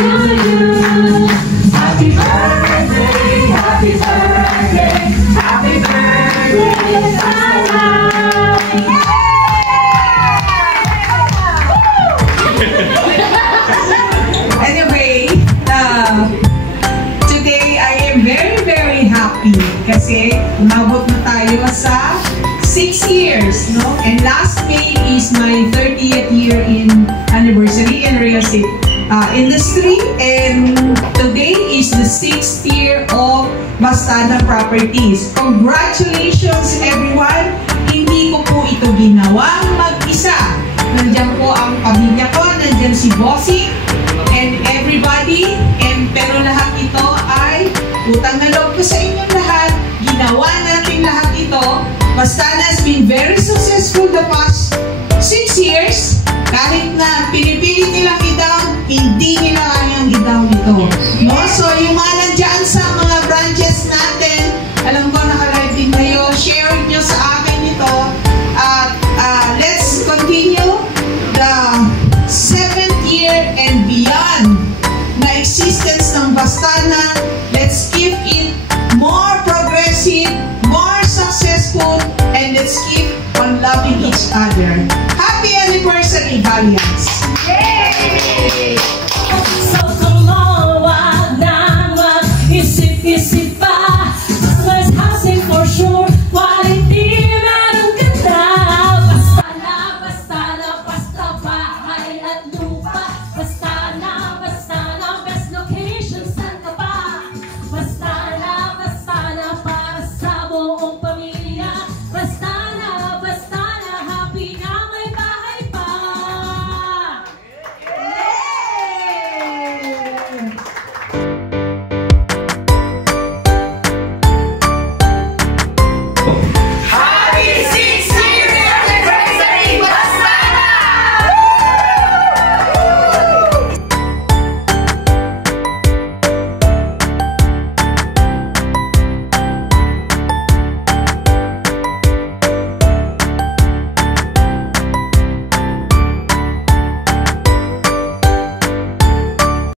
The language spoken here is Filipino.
to you. Happy birthday, happy birthday, happy birthday, Sarah. Anyway, today I am very happy kasi umabot na tayo sa 6 years, no? And last May is my 30th year in anniversary in real estate industry, and today is the 6th year of Bastana Properties. Congratulations everyone! Hindi ko po ito ginawang mag-isa. Nandiyan po ang pamilya ko, nandiyan si Bossing, and everybody, pero lahat ito ay utang na loob ko sa inyong lahat. Ginawa natin lahat ito. Bastana has been very successful the past 6 years. Kahit na pinipili nilang i-down, hindi nila kanyang i-down ito. No? So, yung mga nandyan sa mga branches natin, alam ko nakalive din kayo, share nyo sa akin ito. Let's continue the 7th year and beyond na existence ng Bastana. Let's keep it more progressive, more successful, and let's keep on loving each other. Happy anniversary, Valiants!